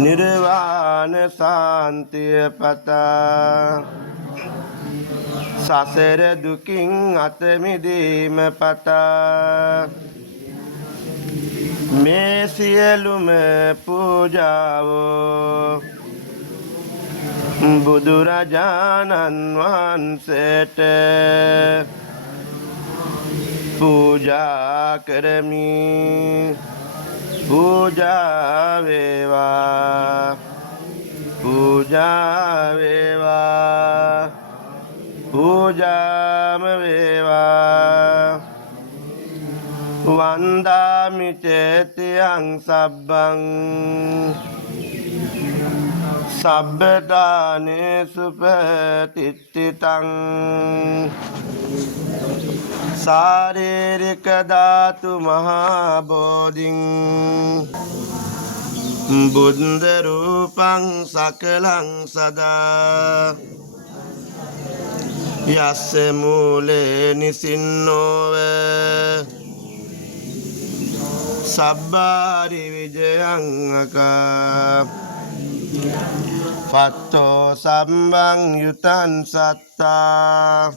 නිර්වාණ සාන්තිය පතා සසර දුකින් අත මිදීම පතා මේ සියලුම පූජාවෝ බුදුරජාණන් වහන්සේට පූජා කරමි. පූජා වේවා පූජා වේවා පූජාම වේවා. වන්දාමි චේතියං සබ්බං සබ්බදානේසු ප්‍රතිත්ථිතං සාරීරික ධාතු මහා බෝධින් බුද්ධ රූපං සකලං සදා යස්ස මූලේ නිසින්නෝව සබ්බාරි විජයං අකා පත්තෝ සම්බං යුතං සත්තා